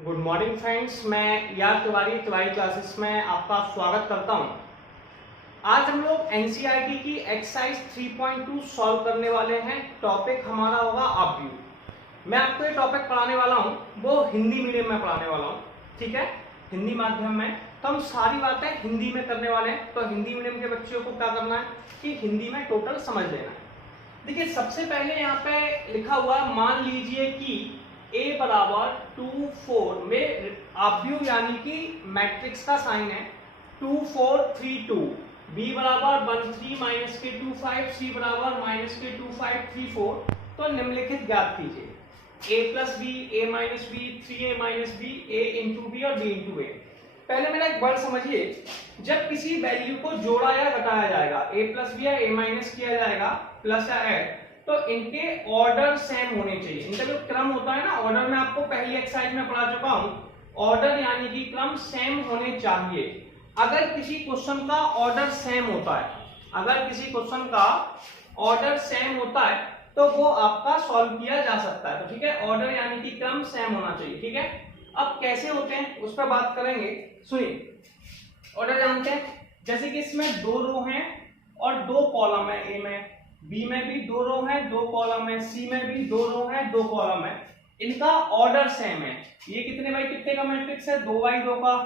Good morning friends, मैं याद Tiwari classes में आपका स्वागत करता हूं। आज हम लोग एनसीईआरटी की एक्सरसाइज 3.2 सॉल्व करने वाले हैं। टॉपिक हमारा होगा अपव्यू। मैं आपको ये टॉपिक पढ़ाने वाला हूं, वो हिंदी मीडियम में पढ़ाने वाला हूं, ठीक है, हिंदी माध्यम में। तो हम सारी बातें हिंदी में करने वाले हैं। तो हिंदी मीडियम के बच्चों को क्या करना है कि हिंदी में टोटल समझ लेना है। देखिए, सबसे पहले यहाँ पे लिखा हुआ, मान लीजिए कि a बराबर 2 4 में अपव्यू यानी कि मैट्रिक्स का साइन है 2 4 3 2, b बराबर 1 3 माइनस के 2 5, c बराबर माइनस के 2 5 3 4। तो निम्नलिखित ज्ञात कीजिए a plus b, a minus b, 3a minus b, a into b और b इंटू ए। पहले मेरा एक वर्ड समझिए, जब किसी वैल्यू को जोड़ा या घटाया जाएगा, a प्लस बी या a माइनस किया जाएगा प्लस या ऐड, तो इनके ऑर्डर सेम होने चाहिए। इनका जो क्रम होता है ना, ऑर्डर में आपको पहली एक्सरसाइज में पढ़ा चुका हूं। ऑर्डर यानी कि क्रम सेम होने चाहिए। अगर किसी क्वेश्चन का ऑर्डर सेम होता है, अगर किसी क्वेश्चन का ऑर्डर सेम होता है तो वो आपका सॉल्व किया जा सकता है। तो ठीक है, ऑर्डर यानी कि क्रम सेम होना चाहिए। ठीक है, अब कैसे होते हैं उस पर बात करेंगे। सुनिए, ऑर्डर जानते हैं, जैसे कि इसमें 2 रो हैं और 2 कॉलम है। ए में, बी में भी 2 रो है 2 कॉलम है, सी में भी 2 रो है 2 कॉलम है। इनका ऑर्डर सेम है। ये कितने बाई कितने का मैट्रिक्स है? 2 बाई 2 का,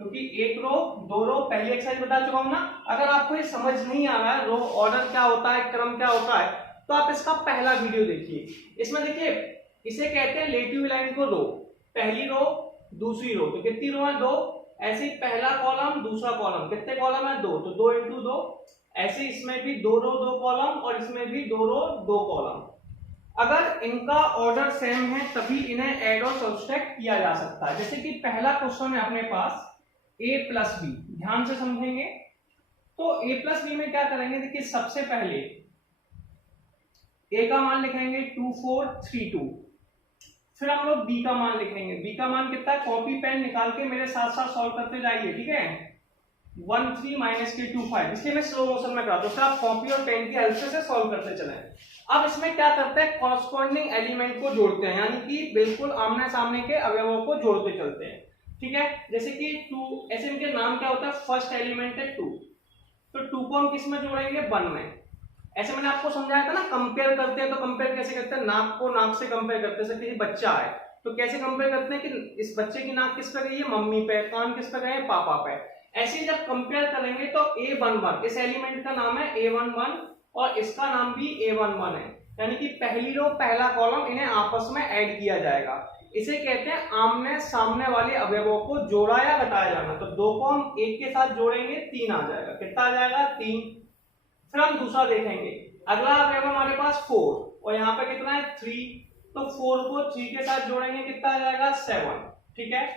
क्योंकि 1 रो 2 रो पहली एक्सरसाइज बता चुका हूं ना। अगर आपको ये समझ नहीं आ रहा है रो ऑर्डर क्या होता है, क्रम क्या होता है, तो आप इसका पहला वीडियो देखिए। इसमें देखिए, इसे कहते हैं लेटिव लाइन को रो, पहली रो दूसरी रो, तो कितनी रो है? 2। ऐसे पहला कॉलम दूसरा कॉलम, कितने कॉलम है? 2, तो 2 इंटू 2। ऐसे इसमें भी 2 रो 2 कॉलम और इसमें भी 2 रो 2 कॉलम। अगर इनका ऑर्डर सेम है तभी इन्हें ऐड और सब्सट्रैक्ट किया जा सकता है। जैसे कि पहला क्वेश्चन है अपने पास a प्लस बी, ध्यान से समझेंगे। तो a प्लस बी में क्या करेंगे, देखिए सबसे पहले a का मान लिखेंगे 2 4 3 2, फिर हम लोग b का मान लिखेंगे। b का मान कितना है? कॉपी पेन निकाल के मेरे साथ साथ सॉल्व करते जाइए, ठीक है। 1 3 माइनस के 2 5, इसलिए मैं स्लो मोशन में कराता हूं, आप कॉपी और पेन की हेल्प से सॉल्व करते चलें। अब इसमें क्या करते हैं, कॉरस्पॉन्डिंग एलिमेंट को जोड़ते हैं, यानी कि बिल्कुल आमने सामने के अवयवों को जोड़ते चलते हैं। ठीक है, जैसे कि 2, ऐसे इनके नाम क्या होता है? फर्स्ट एलिमेंट है 2, तो 2 को हम किस में जोड़ेंगे? 1 में। ऐसे मैंने आपको समझाया था ना, कंपेयर करते हैं तो कंपेयर कैसे करते हैं? नाक को नाक से कंपेयर करते हैं। जैसे किसी बच्चा है तो कैसे कंपेयर करते हैं कि इस बच्चे की नाक किस पे गई है? मम्मी पे। कान किस पे गए? पापा पे। ऐसे ही जब कंपेयर करेंगे तो A11, इस एलिमेंट का नाम है A11 और इसका नाम भी A11 है, यानी कि पहली रो पहला कॉलम, इन्हें आपस में ऐड किया जाएगा। इसे कहते हैं आमने सामने वाले अवयवों को जोड़ा या घटाया जाना। तो 2 को हम 1 के साथ जोड़ेंगे 3 आ जाएगा। कितना आ जाएगा? 3। फिर हम दूसरा देखेंगे, अगला अवयव हमारे पास 4 और यहाँ पे कितना है? 3, तो 4 को 3 के साथ जोड़ेंगे, कितना आ जाएगा? 7। ठीक है,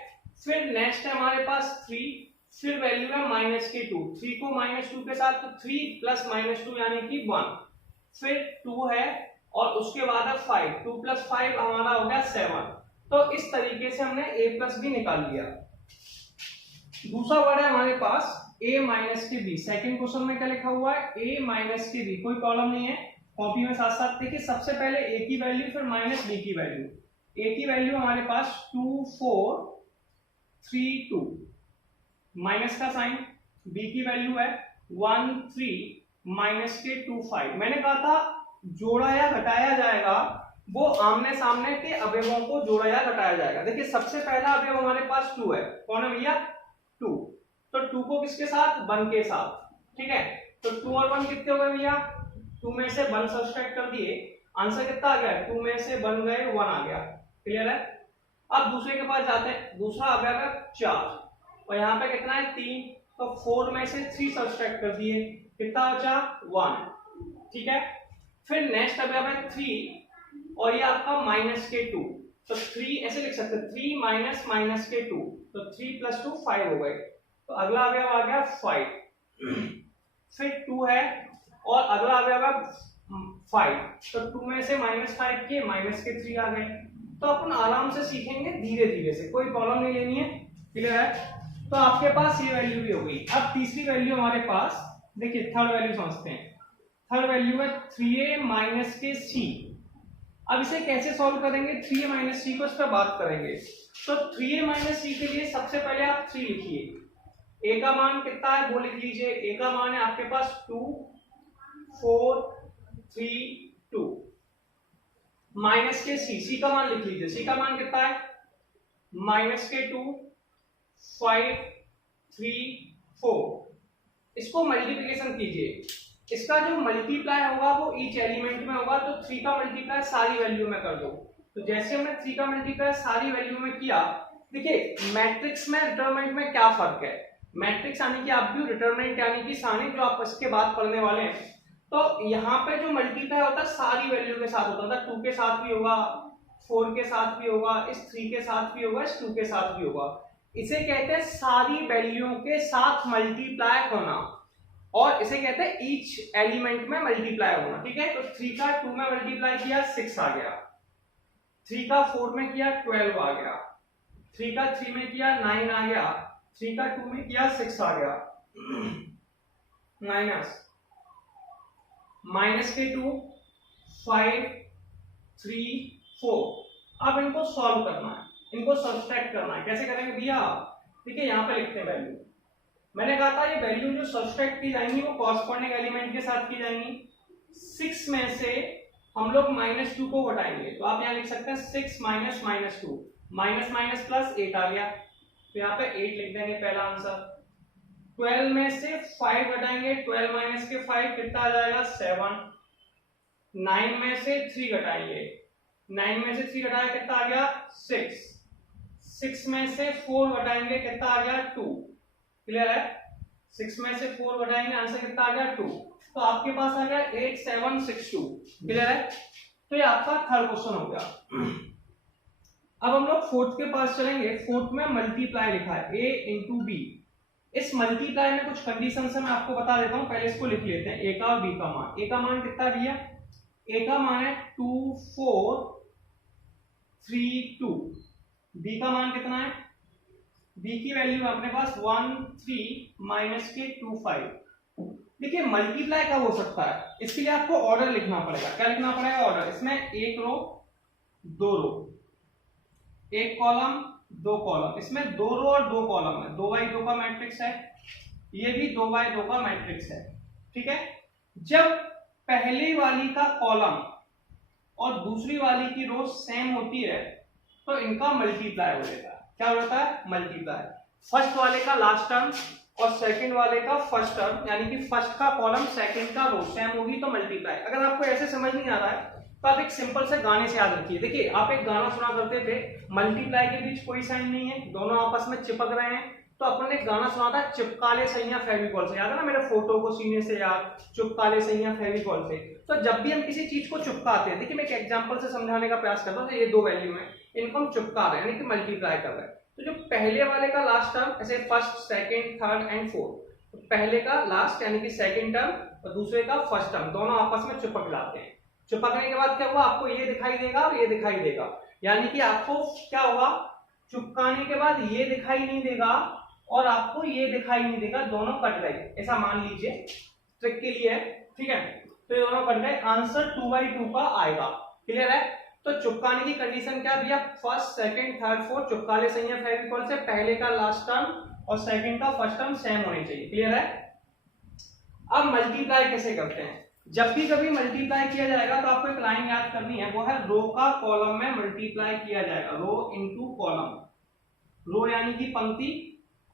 फिर नेक्स्ट है हमारे पास 3, फिर वैल्यू है माइनस के 2, 3 को माइनस 2 के साथ, तो 3 प्लस माइनस 2 यानी कि 1, फिर 2 है और उसके बाद है 5, 2 प्लस 5 हमारा हो गया 7। तो इस तरीके से हमने a प्लस बी निकाल लिया। दूसरा वर्ड है हमारे पास a माइनस के बी। सेकेंड क्वेश्चन में क्या लिखा हुआ है? a माइनस के बी, कोई प्रॉब्लम नहीं है, कॉपी में साथ साथ देखिए। सबसे पहले a की वैल्यू, फिर माइनस b की वैल्यू। a की वैल्यू हमारे पास 2 4 3 2, माइनस का साइन, b की वैल्यू है 1 3 माइनस के 2 5। मैंने कहा था जोड़ा या घटाया जाएगा, वो आमने सामने के अवयवों को जोड़ा या घटाया जाएगा। देखिए सबसे पहला अवयव हमारे पास 2 है, कौन है भैया? 2, तो 2 को किसके साथ? 1 के साथ। ठीक है, तो 2 और 1 कितने हो गए भैया? 2 में से 1 सब्ट्रैक्ट कर दिए, आंसर कितना आ गया? 2 में से 1 गए 1 आ गया। क्लियर है? अब दूसरे के पास जाते हैं। दूसरा अवयव है 4 और यहाँ पे कितना है? 3, तो 4 में से 3 सब्ट्रैक्ट कर दिए, कितना बचा? 1। ठीक है, फिर नेक्स्ट अवयव है 3 और ये आपका माइनस के 2, तो 3 ऐसे लिख सकते हैं, 3 माइनस माइनस के 2, तो 3 प्लस 2 5 हो गए। तो अगला अवयव आ गया 5, फिर 2 है और अगला अवयव है 5, तो 2 में से माइनस 5 किए, माइनस के 3 आ गए। तो अपन आराम से सीखेंगे, धीरे धीरे से, कोई प्रॉब्लम नहीं लेनी है। क्लियर है? तो आपके पास ये वैल्यू भी हो गई। अब तीसरी वैल्यू हमारे पास, देखिए थर्ड वैल्यू समझते हैं। थर्ड वैल्यू है 3a माइनस के c। अब इसे कैसे सॉल्व करेंगे, 3a माइनस सी को इस पर बात करेंगे। तो 3a माइनस सी के लिए सबसे पहले आप 3 लिखिए, a का मान कितना है वो लिख लीजिए। a का मान है आपके पास 2 4 3 2 माइनस के सी का मान लिख लीजिए। सी का मान कितना है माइनस के 2 5 3 4। इसको मल्टीप्लिकेशन कीजिए, इसका जो मल्टीप्लाई होगा वो ईच एलिमेंट में होगा, तो 3 का मल्टीप्लाई सारी वैल्यू में कर दो। तो जैसे हमने 3 का मल्टीप्लाई सारी वैल्यू में किया, देखिए मैट्रिक्स में डिटरमिनेंट में क्या फर्क है, मैट्रिक्स यानी कि आप भी डिटरमिनेंट यानी कि सारणी जो आप इसके बाद पढ़ने वाले हैं, तो यहाँ पे जो मल्टीप्लाई होता है सारी वैल्यू के साथ होता है, 2 के साथ भी होगा, 4 के साथ भी होगा, इस 3 के साथ भी होगा, इस 2 के साथ भी होगा। इसे कहते हैं सारी वैल्यू के साथ मल्टीप्लाई होना, और इसे कहते हैं ईच एलिमेंट में मल्टीप्लाई होना। ठीक है, तो 3 का 2 में मल्टीप्लाई किया 6 आ गया, 3 का 4 में किया 12 आ गया, 3 का 3 में किया 9 आ गया, 3 का 2 में किया 6 आ गया, माइनस के 2 5 3 4। अब इनको सॉल्व करना है, इनको सब्सट्रैक्ट करना है। कैसे करेंगे भैया, ठीक है, यहाँ पे लिखते हैं वैल्यू। मैंने कहा था ये वैल्यू जो सब्सट्रैक्ट की जाएंगी वो कॉरस्पॉन्डिंग एलिमेंट के साथ की जाएंगी। 6 में से हम लोग -2 को घटाएंगे, तो आप यहाँ लिख सकते हैं 6 माइनस -2, माइनस माइनस प्लस 8 आ गया, तो यहाँ पे 8 लिख देंगे पहला आंसर। 12 में से 5 घटाएंगे, 12 माइनस के 5 कितना आ जाएगा 7। 9 में से 3 घटाएंगे, 9 में से 3 घटाया कितना आ गया 6। 6 में से 4 घटाएंगे कितना आ गया 2। क्लियर है, 6 में से 4 घटाएंगे आंसर कितना आ गया 2, तो आपके पास आ गया 8762। क्लियर है, तो ये आपका थर्ड क्वेश्चन हो गया। अब हम लोग फोर्थ के पास चलेंगे। फोर्थ में मल्टीप्लाई लिखा है a इंटू बी। इस मल्टीप्लाई में कुछ कंडीशन है, मैं आपको बता देता हूं, पहले इसको लिख लेते हैं। a का और b का मान, a का मान कितना दिया, a का मान है 2 4 3 2, b का मान कितना है, b की वैल्यू है अपने पास 1 3 माइनस के 2 5। देखिए मल्टीप्लाई कब हो सकता है, इसके लिए आपको ऑर्डर लिखना पड़ेगा। क्या लिखना पड़ेगा, ऑर्डर। इसमें एक रो 2 रो, एक कॉलम 2 कॉलम, इसमें 2 रो और 2 कॉलम है, 2x2 का मैट्रिक्स है, ये भी 2x2 का मैट्रिक्स है। ठीक है, जब पहली वाली का कॉलम और दूसरी वाली की रो सेम होती है तो इनका मल्टीप्लाई हो जाता है। क्या होता है, मल्टीप्लाई। फर्स्ट वाले का लास्ट टर्म और सेकंड वाले का फर्स्ट टर्म, यानी कि फर्स्ट का कॉलम सेकंड का रो सेम होगी तो मल्टीप्लाई। अगर आपको ऐसे समझ नहीं आ रहा है तो आप एक सिंपल से गाने से याद रखिए। देखिए आप एक गाना सुना करते थे, मल्टीप्लाई के बीच कोई साइन नहीं है, दोनों आपस में चिपक रहे हैं, तो अपन ने एक गाना सुना था, चिपका ले सैया फेविकॉल से। याद है ना, मेरे फोटो को सीने से याद, चिपका ले सैया फेविकॉल से। तो जब भी हम किसी चीज को चिपकाते हैं, देखिए मैं एक एग्जांपल से समझाने का प्रयास करता हूं, ये 2 वैल्यू है, इनको हम चिपका रहे हैं यानी कि मल्टीप्लाई कर रहे हैं। तो जो पहले वाले का लास्ट टर्म, ऐसे first second third and fourth, तो पहले का लास्ट यानी कि सेकंड टर्म और दूसरे का फर्स्ट टर्म दोनों आपस में चिपक जाते हैं। चिपकने के बाद क्या हुआ, आपको ये दिखाई देगा और ये दिखाई देगा, यानी कि आपको क्या होगा, चिपकाने के बाद ये दिखाई नहीं देगा और आपको ये दिखाई नहीं देगा, दोनों कट गए, ऐसा मान लीजिए, ट्रिक के लिए। ठीक है, तो ये दोनों कट गए, आंसर 2/2 का आएगा। क्लियर है, तो चिपकाने की कंडीशन क्या भैया, फर्स्ट सेकंड थर्ड फोर्थ चिपका ले सही है फेविकॉल से, पहले का लास्ट टर्म और सेकंड का फर्स्ट टर्म सेम होने चाहिए। क्लियर है, अब मल्टीप्लाई कैसे करते हैं, जब भी कभी मल्टीप्लाई किया जाएगा तो आपको एक लाइन याद करनी है, वो है रो का कॉलम में मल्टीप्लाई किया जाएगा, रो इनटू कॉलम। रो यानी कि पंक्ति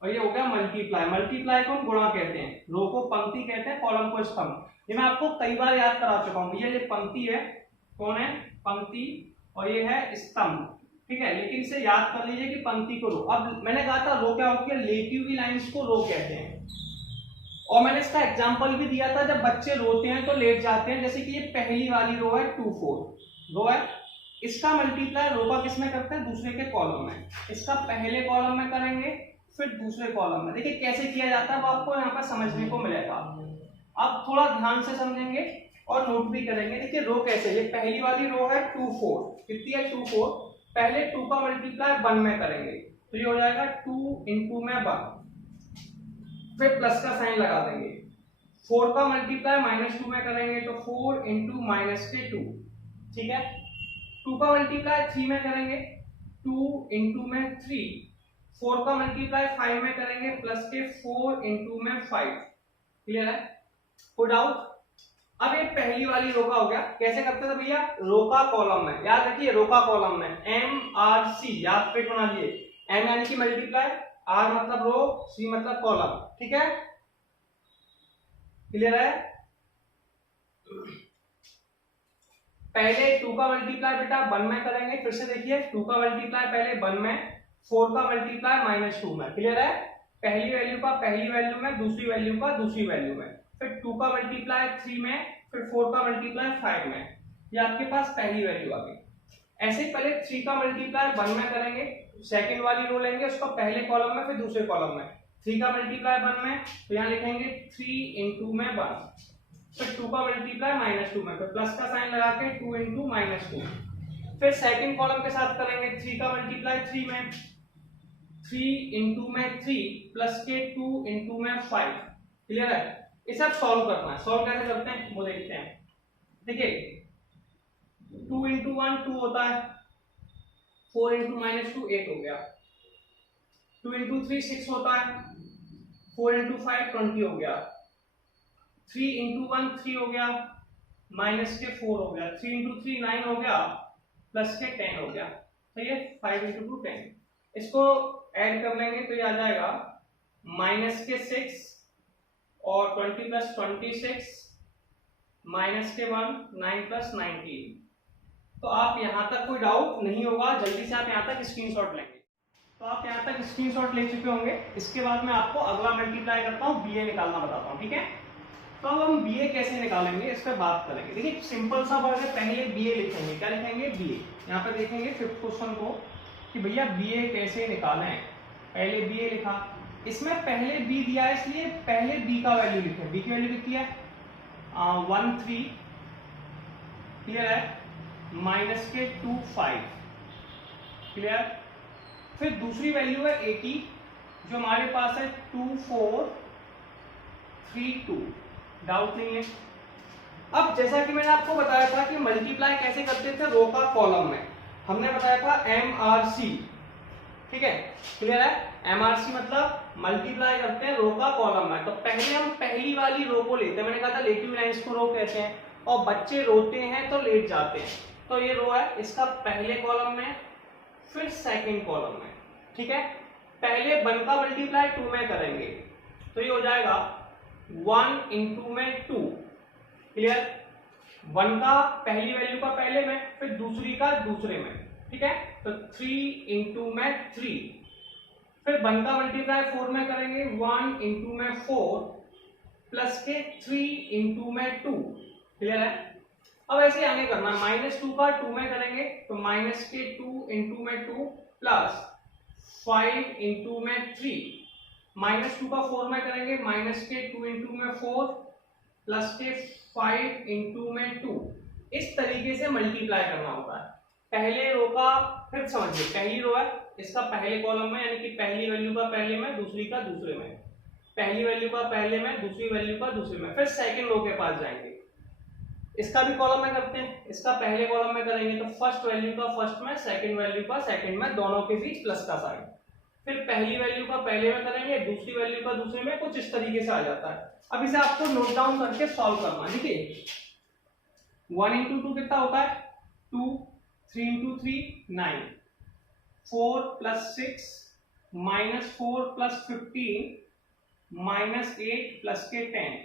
और ये हो गया मल्टीप्लाई। मल्टीप्लाई को हम गुणा कहते हैं, रो को पंक्ति कहते हैं, कॉलम को स्तंभ। ये मैं आपको कई बार याद करा चुका हूं, ये पंक्ति है, कौन है, पंक्ति, और ये है स्तंभ। ठीक है, लेकिन इसे याद कर लीजिए कि पंक्ति को रो। अब मैंने कहा था रो क्या होती है, लेटी हुई लाइंस को रो कहते हैं, और मैंने इसका एग्जांपल भी दिया था, जब बच्चे रोते हैं तो लेट जाते हैं, जैसे कि ये पहली वाली रो है 2 4 रो है, इसका मल्टीप्लाई रो का किसमें करते हैं, दूसरे के कॉलम में। इसका पहले कॉलम में करेंगे फिर दूसरे कॉलम में। देखिए कैसे किया जाता है वो आपको यहाँ पर समझने को मिलेगा, आप थोड़ा ध्यान से समझेंगे और नोट भी करेंगे। देखिए रो कैसे, ये पहली वाली रो है 2 4, कितनी है 2 4, पहले 2 का मल्टीप्लाई 1 में करेंगे, तो ये हो जाएगा 2 इंटू में 1, फिर प्लस का साइन लगा देंगे। 4 का मल्टीप्लाई -2 में करेंगे तो 4 इंटू -2। ठीक है, 2 का मल्टीप्लाई 3 में करेंगे 2 इंटू में 3, 4 का मल्टीप्लाई 5 में करेंगे प्लस के 4 इंटू में 5। क्लियर है? कोई डाउट? अब ये पहली वाली रो का हो गया। कैसे करते थे भैया? रो का कॉलम में, याद रखिए रो का कॉलम में MRC याद फिट बना लिए। M यानी कि मल्टीप्लाई, R मतलब रो, C मतलब कॉलम। ठीक है, क्लियर है? पहले 2 का मल्टीप्लाई बेटा 1 में करेंगे, फिर से देखिए 2 का मल्टीप्लाई पहले 1 में, 4 का मल्टीप्लाई -2 में। क्लियर है? पहली वैल्यू का पहली वैल्यू में, दूसरी वैल्यू का दूसरी वैल्यू में, फिर 2 का मल्टीप्लाई 3 में, फिर 4 का मल्टीप्लाई 5 में। ये आपके पास पहली वैल्यू आ गई। ऐसे ही पहले 3 का मल्टीप्लाई 1 में करेंगे, सेकंड वाली रो लेंगे, उसको पहले कॉलम में फिर दूसरे कॉलम में। 3 का मल्टीप्लाई 1 में, तो यहाँ लिखेंगे 3 इंटू में 1, फिर 2 का मल्टीप्लाई -2 में, फिर प्लस का साइन लगा के 2 इंटू -2, फिर सेकंड कॉलम के साथ करेंगे 3 का मल्टीप्लाई 3 में, 3 इंटू में 3 प्लस के 2 इंटू में 5। क्लियर है? ये सब सॉल्व करना है। सॉल्व कैसे करते हैं वो देखते हैं। देखिए 2 इंटू 1 2 होता है, 4 इंटू -2 8 हो गया, 2 इंटू 3 6 होता है, 4 इंटू 5 20 हो गया, 3 इंटू 1 3 हो गया, माइनस के 4 हो गया, 3 इंटू 3 9 हो गया, प्लस के 10 हो गया। तो ये 5 इंटू 2 10। इसको ऐड कर लेंगे तो ये आ जाएगा माइनस के 6 और 20 प्लस 26 माइनस के 1 9 प्लस 19। तो आप यहां तक कोई डाउट नहीं होगा, जल्दी से आप यहां तक स्क्रीनशॉट लेंगे। तो आप यहां तक स्क्रीनशॉट ले चुके होंगे। इसके बाद मैं आपको अगला मल्टीप्लाई करता हूं, बीए निकालना बताता हूं। ठीक है, तो अब हम बीए कैसे निकालेंगे इस पर बात करेंगे। देखिए सिंपल सा वर्ड है, पहले बीए लिखेंगे। क्या लिखेंगे? बीए। यहाँ पे देखेंगे 5th क्वेश्चन को कि भैया बीए कैसे निकालें। पहले बीए लिखा, इसमें पहले बी दिया है इसलिए पहले बी का वैल्यू लिखे। बी की वैल्यू कितनी है? 1 3। क्लियर है? माइनस के 2 5। क्लियर? फिर दूसरी वैल्यू है 80 जो हमारे पास है 2 4 3 2। डाउट नहीं है। अब जैसा कि मैंने आपको बताया था कि मल्टीप्लाई कैसे करते थे रो का कॉलम में, हमने बताया था MRC। ठीक है, क्लियर है? MRC मतलब मल्टीप्लाई करते हैं रो का कॉलम में। तो पहले हम पहली वाली रो को लेते हैं। मैंने कहा था लेटिव लाइंस को रो कहते हैं, और बच्चे रोते हैं तो लेट जाते हैं। तो ये रो है, इसका पहले कॉलम में फिर सेकंड कॉलम में। ठीक है, पहले 1 का मल्टीप्लाई 2 में करेंगे तो ये हो जाएगा 1 इंटू में 2। क्लियर? 1 का पहली वैल्यू का पहले में, फिर दूसरी का दूसरे में। ठीक है, तो 3 इंटू में 3, फिर 1 का मल्टीप्लाई 4 में करेंगे 1 इंटू में 4 प्लस के 3 इंटू में 2। क्लियर है? अब ऐसे आगे करना, -2 का 2 में करेंगे तो माइनस के 2 इंटू में 2 प्लस 5 इंटू में 3, -2 का 4 में करेंगे माइनस के 2 इंटू में 4 प्लस के 5 इंटू में 2। इस तरीके से मल्टीप्लाई करना होता है। पहले रो का, फिर समझिए पहली रो है, इसका पहले कॉलम में यानी कि पहली वैल्यू का पहले में, दूसरी का दूसरे में, पहली वैल्यू का पहले में, दूसरी वैल्यू का दूसरे में, फिर सेकंड रो के पास जाएंगे। इसका भी कॉलम में करते हैं, इसका पहले कॉलम में करेंगे तो फर्स्ट वैल्यू का फर्स्ट में, सेकंड वैल्यू का सेकंड में, दोनों के बीच प्लस का साइन। फिर पहली वैल्यू का पहले में करेंगे, दूसरी वैल्यू का दूसरे में, कुछ इस तरीके से आ जाता है। अब इसे आपको नोट डाउन करके सॉल्व करना है। देखिए 1 इंटू 2 कितना होता है? 2, 3 इंटू 3 9, 4 प्लस 6 -4 प्लस 15 -8 प्लस के 10।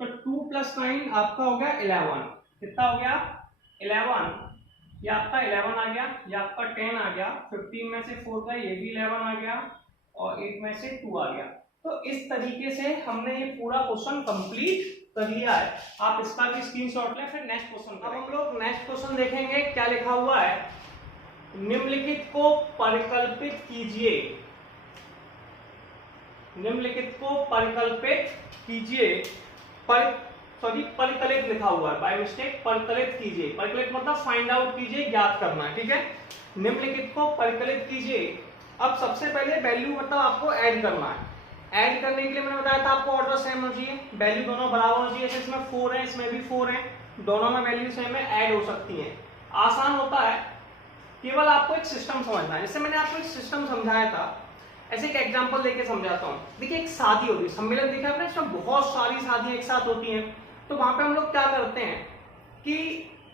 तो 2 प्लस 9 आपका हो गया 11। कितना हो गया? 11। ये आपका 11 आ गया, ये आपका 10 आ गया, 15 में से 4 का ये भी 11 आ गया, और 8 में से 2 आ गया। तो इस तरीके से हमने ये पूरा क्वेश्चन कंप्लीट कर लिया है। आप इसका भी स्क्रीनशॉट लें, फिर नेक्स्ट क्वेश्चन। अब हम लोग नेक्स्ट क्वेश्चन देखेंगे। क्या लिखा हुआ है? निम्नलिखित को परिकल्पित कीजिए। निम्नलिखित को परिकल्पित कीजिए। परिकलित लिखा हुआ है, बाय मिस्टेक परिकलित कीजिए। परिकलित मतलब फाइंड आउट कीजिए, ज्ञात करना है। ठीक है, निम्नलिखित को परिकलित कीजिए। अब सबसे पहले वैल्यू मतलब आपको ऐड करना है। ऐड करने के लिए मैंने बताया था आपको ऑर्डर सेम होना चाहिए, वैल्यू दोनों बराबर होनी चाहिए। इसमें 4 है, इसमें भी 4 है, दोनों में वैल्यू सेम है, ऐड हो सकती है। आसान होता है, केवल आपको एक सिस्टम समझना है। जैसे मैंने आपको एक सिस्टम समझाया था, ऐसे एक एग्जांपल लेके समझाता हूँ। देखिए एक शादी होती है, सम्मेलन देखा आपने, इसमें बहुत सारी शादियां एक साथ होती हैं। तो वहां पे हम लोग क्या करते हैं कि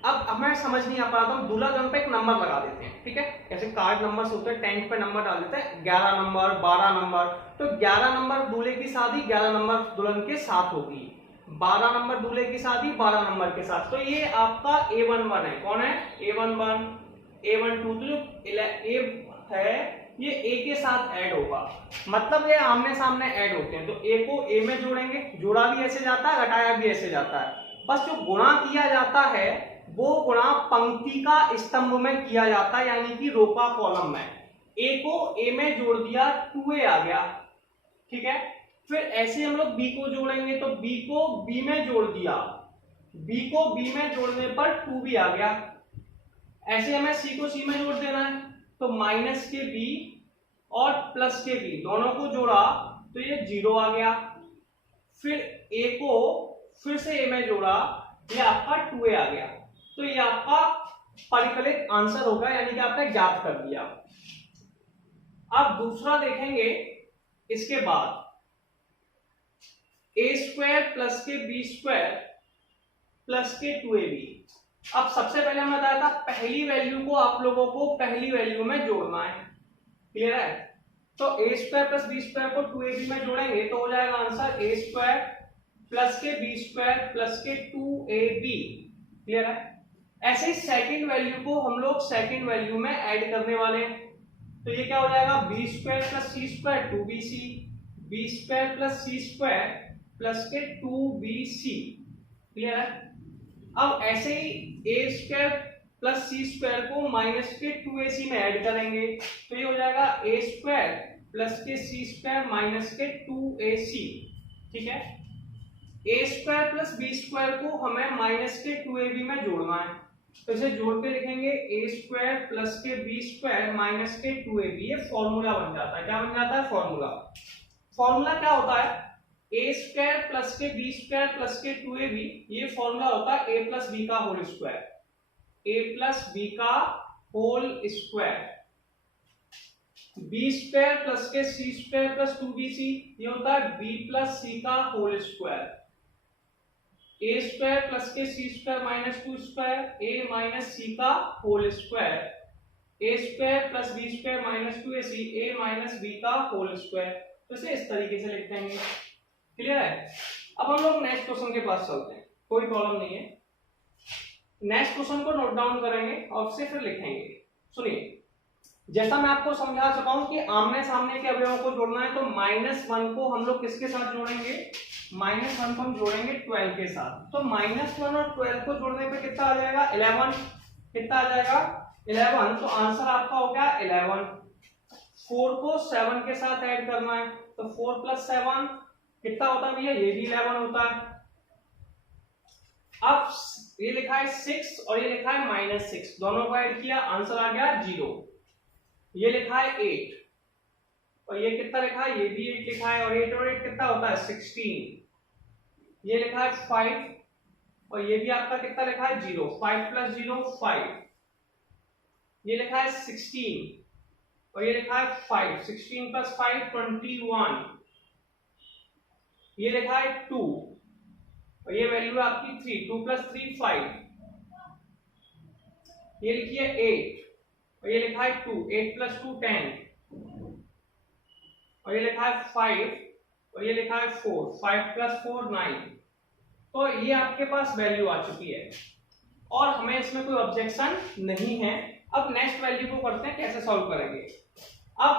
अब हमें समझ नहीं आ पा रहा तो हम दूल्हा दुल्हन पे एक नंबर लगा देते हैं, ठीक है। ऐसे कार्ड नंबर होते हैं, टेंट पे नंबर डाल देते हैं, 11 नंबर 12 नंबर। तो 11 नंबर दूल्हे की शादी 11 नंबर दुल्हन के साथ होगी, 12 नंबर दूल्हे की शादी 12 नंबर के साथ। तो ये आपका A11 है। कौन है? A11, A12। तो जो ए है ये ए के साथ ऐड होगा, मतलब ये आमने सामने ऐड होते हैं। तो ए को ए में जोड़ेंगे, जोड़ा भी ऐसे जाता है, घटाया भी ऐसे जाता है। बस जो गुणा किया जाता है वो गुणा पंक्ति का स्तंभ में किया जाता है, यानी कि रो का कॉलम में। ए को ए में जोड़ दिया, 2a आ गया, ठीक है। फिर ऐसे हम लोग बी को जोड़ेंगे, तो बी को बी में जोड़ दिया, बी को बी में जोड़ने पर 2b आ गया। ऐसे हमें सी को सी में जोड़ देना है, तो माइनस के बी और प्लस के बी दोनों को जोड़ा तो ये 0 आ गया। फिर ए को फिर से ए में जोड़ा, ये आपका 2a आ गया। तो ये आपका परिकलित आंसर होगा, यानी कि आपने ज्ञात कर दिया। अब दूसरा देखेंगे, इसके बाद a स्क्वायर प्लस के बी स्क्वायर प्लस के 2ab। अब सबसे पहले हमने बताया था पहली वैल्यू को आप लोगों को पहली वैल्यू में जोड़ना है, क्लियर है। तो a square plus b square को 2ab में जोड़ेंगे तो हो जाएगा आंसर a स्क्वायर प्लस के बी स्क्वायर प्लस के 2ab, क्लियर है। ऐसे ही सेकंड वैल्यू को हम लोग सेकंड वैल्यू में ऐड करने वाले हैं, तो ये क्या हो जाएगा? B square plus c square 2bc, b square plus c square plus के 2bc, क्लियर है। अब ऐसे ही a square plus c square को माइनस के 2ac में ऐड करेंगे, तो ये हो जाएगा ए स्क्वायर प्लस के सी स्क्वायर माइनस के 2ac, ठीक है। A square plus b square को हमें माइनस के 2ab में जोड़ना है, तो इसे जोड़ के लिखेंगे ए स्क्वायर प्लस के बी स्क्वायर माइनस के 2ab। ये फॉर्मूला बन जाता है। क्या बन जाता है? फॉर्मूला। फॉर्मूला क्या होता है? ए स्क्वायर प्लस के बी स्क्वायर प्लस के 2ab, ये फॉर्मूला होता है ए प्लस बी का whole square, a plus b का whole square. B square plus के सी स्क्वायर प्लस 2bc, ये होता है बी प्लस सी का whole square. A square plus के c square minus 2 square, a minus c का whole square. A square plus b square minus 2ac, a minus b का whole square. तो इसे इस तरीके से लिख देंगे, क्लियर है। अब हम लोग नेक्स्ट क्वेश्चन के पास चलते हैं, कोई प्रॉब्लम नहीं है। नेक्स्ट क्वेश्चन को नोट डाउन करेंगे और उसे फिर लिखेंगे। सुनिए, जैसा मैं आपको समझा चुका हूं कि आमने सामने के अवयवों को जोड़ना है, तो -1 को हम लोग किसके साथ जोड़ेंगे? -1 को हम जोड़ेंगे 12 के साथ। तो -1 और 12 को जोड़ने पे कितना आ जाएगा? 11। कितना आ जाएगा? 11। तो आंसर आपका हो गया 11। 4 को 7 के साथ ऐड करना है, तो 4 + 7 कितना होता है भैया? ये भी 11 होता है। अब ये लिखा है 6 और ये लिखा है -6, दोनों को ऐड किया, आंसर आ गया 0। ये लिखा है 8 और ये कितना लिखा है? ये भी 8 लिखा है, और 8 और 8 कितना होता है? 16। ये लिखा है 5 और ये भी आपका कितना लिखा है? 0। 5 + 0 5। ये लिखा है 16 और ये लिखा है 5। 16 + 5 21। ये लिखा है 2 और ये वैल्यू है आपकी 3। 2 + 3 5। ये लिखिए 8 और ये लिखा है 2। 8 + 2 10 और ये लिखा है 5 और ये लिखा है 4। 5 + 4 9। तो ये आपके पास वैल्यू आ चुकी है और हमें इसमें कोई ऑब्जेक्शन नहीं है। अब नेक्स्ट वैल्यू को करते हैं कैसे सॉल्व करेंगे। अब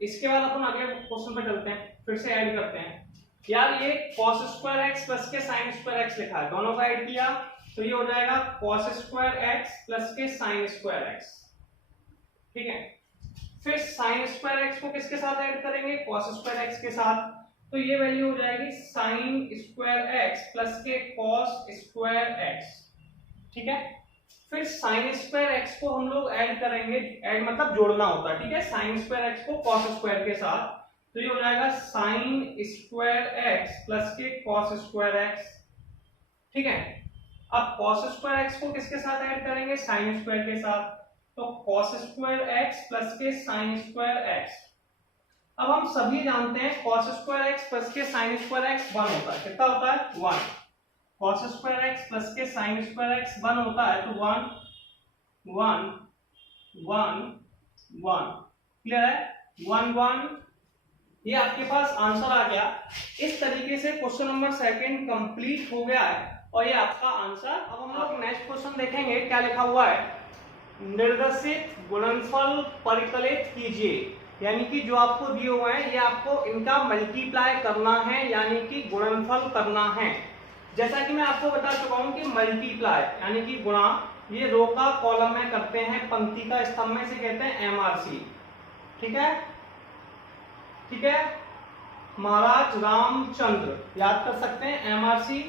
इसके बाद अपन अगले क्वेश्चन पे चलते हैं, फिर से ऐड करते हैं। यार ये cos² x प्लस के sin² x लिखा है, दोनों का ऐड किया तो ये हो जाएगा cos² x प्लस के sin² x, ठीक है। फिर sin² x को किसके साथ ऐड करेंगे? cos² x के साथ, तो ये वैल्यू हो जाएगी sin² x प्लस के cos² x, ठीक है। फिर sin² x को हम लोग ऐड करेंगे, ऐड मतलब जोड़ना होता है, ठीक है, sin² x को cos² के साथ, तो ये हो जाएगा sin² x प्लस के cos² x, ठीक है। अब cos स्क्वायर एक्स को किसके साथ ऐड करेंगे, साइन स्क्वायर के साथ, तो cos स्क्वायर एक्स प्लस के साइन स्क्वायर एक्स। अब हम सभी जानते हैं cos स्क्वायर एक्स प्लस के साइन स्क्वायर एक्स 1 होता है, कितना होता है 1। cos स्क्वायर एक्स प्लस के साइन स्क्वायर एक्स 1 होता है, तो 1 1 1 1, क्लियर है, 1 1, ये आपके पास आंसर आ गया। इस तरीके से क्वेश्चन नंबर सेकंड कंप्लीट हो गया है और ये आपका आंसर। अब हम लोग नेक्स्ट क्वेश्चन देखेंगे, क्या लिखा हुआ है, निर्देशित गुणनफल परिकलित कीजिए, यानी कि जो आपको दिए हुए हैं ये आपको इनका मल्टीप्लाई करना है, यानी कि गुणनफल करना है। जैसा कि मैं आपको बता चुका हूं कि मल्टीप्लाई यानी कि गुणा, ये रो का कॉलम में करते हैं, पंक्ति का स्तंभ में से कहते हैं एमआरसी, ठीक है, ठीक है। महाराज रामचंद्र याद कर सकते हैं एमआरसी,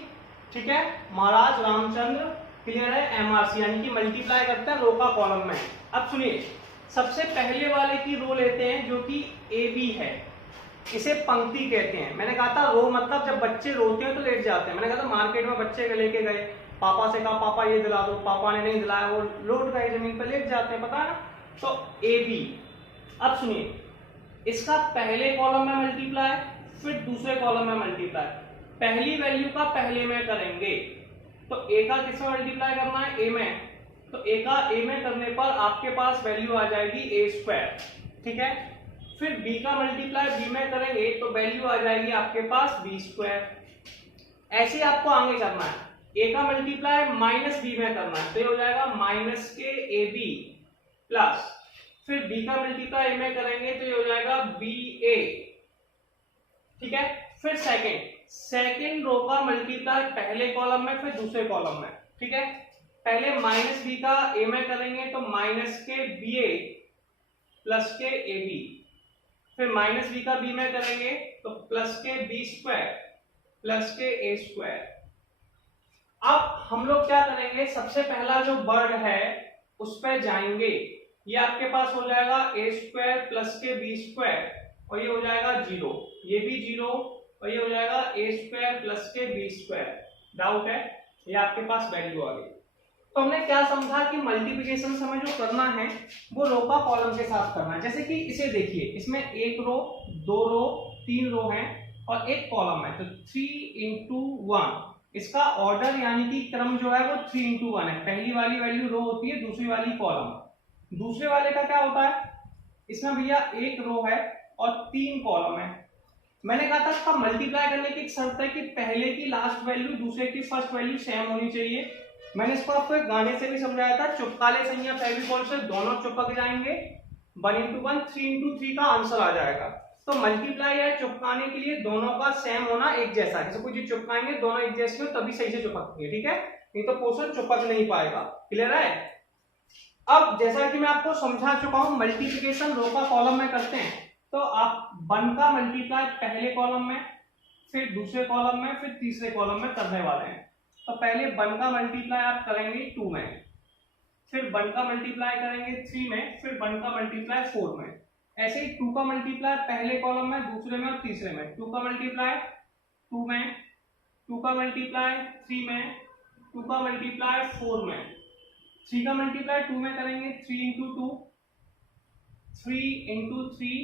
ठीक है, महाराज रामचंद्र, क्लियर है, एमआरसी यानी कि मल्टीप्लाई करते हैं रो का कॉलम में। अब सुनिए, सबसे पहले वाले की रो लेते हैं जो कि ए बी है, इसे पंक्ति कहते हैं। मैंने कहा था रो मतलब जब बच्चे रोते हैं तो लेट जाते हैं। मैंने कहा था मार्केट में बच्चे लेके गए, पापा से कहा पापा ये दिला दो, पापा ने नहीं दिलाया, वो लोट गए जमीन पर लेट जाते हैं, पता है ना, तो ए बी। अब सुनिए, इसका पहले कॉलम में मल्टीप्लाई, फिर दूसरे कॉलम में मल्टीप्लाई, पहली वैल्यू का पहले में करेंगे, तो ए का किसमें मल्टीप्लाई करना है, ए में, तो ए का ए में करने पर आपके पास वैल्यू आ जाएगी ए स्क्वायर, ठीक है। फिर बी का मल्टीप्लाई बी में करेंगे तो वैल्यू आ जाएगी आपके पास बी स्क्वायर। ऐसे आपको आगे करना है, ए का मल्टीप्लाई माइनस बी में करना है, तो ये हो जाएगा माइनस के ए बी प्लस, फिर बी का मल्टीप्लाई ए में करेंगे तो ये हो जाएगा बी ए, ठीक है। फिर सेकेंड रो का मल्टीप्लाई पहले कॉलम में फिर दूसरे कॉलम में, ठीक है। पहले माइनस बी का ए में करेंगे तो माइनस के बी ए प्लस के ए बी, फिर माइनस बी का बी में करेंगे तो प्लस के बी स्क्वायर प्लस के ए स्क्वायर। अब हम लोग क्या करेंगे, सबसे पहला जो वर्ड है उस पर जाएंगे, ये आपके पास हो जाएगा ए स्क्वायर प्लस के बी स्क्वायर और ये हो जाएगा 0, ये भी 0 और ये हो जाएगा ए स्क्वायर प्लस के बी स्क्वायर। डाउट है, ये आपके पास वैल्यू आ गई। तो हमने क्या समझा कि मल्टीप्लिकेशन हमें जो करना है वो रो का कॉलम के साथ करना है। जैसे कि इसे देखिए, इसमें एक रो, दो रो, तीन रो हैं और एक कॉलम है, तो 3 into 1, इसका ऑर्डर यानी कि क्रम जो है वो 3 into 1 है। पहली वाली वैल्यू रो होती है, दूसरी वाली कॉलम। दूसरे वाले का क्या होता है, इसमें भैया एक रो है और 3 कॉलम है। मैंने कहा था इसका मल्टीप्लाई करने की एक शर्त है कि पहले की लास्ट वैल्यू दूसरे की फर्स्ट वैल्यू सेम होनी चाहिए। मैंने इसको आपको एक गाने से भी समझाया था, चुपकाले संज्ञा फेविकॉल से दोनों चिपक जाएंगे, 1 into 1 3 into 3 का आंसर आ जाएगा। तो मल्टीप्लाई या चिपकाने के लिए दोनों का सेम होना एक जैसा, जैसे कोई चीज चिपकाएंगे दोनों एक जैसे हो तभी सही से चिपकती है, ठीक है, नहीं तो पोर्शन चिपक नहीं पाएगा। क्लियर है। अब जैसा कि मैं आपको समझा चुका हूं, मल्टीप्लिकेशन रो का कॉलम में करते हैं, तो आप 1 का मल्टीप्लाई पहले कॉलम में, फिर दूसरे कॉलम में, फिर तीसरे कॉलम में करने वाले हैं। तो पहले 1 का मल्टीप्लाई आप करेंगे 2 में, फिर 1 का मल्टीप्लाई करेंगे 3 में, फिर 1 का मल्टीप्लाई 4 में। ऐसे ही 2 का मल्टीप्लाई पहले कॉलम में, दूसरे में और तीसरे में। 2 का मल्टीप्लाई 2 में, 2 का मल्टीप्लाई 3 में, 2 का मल्टीप्लाई 4 में, 3 का मल्टीप्लाई 2 में करेंगे, 3 into 2, 3 into 3,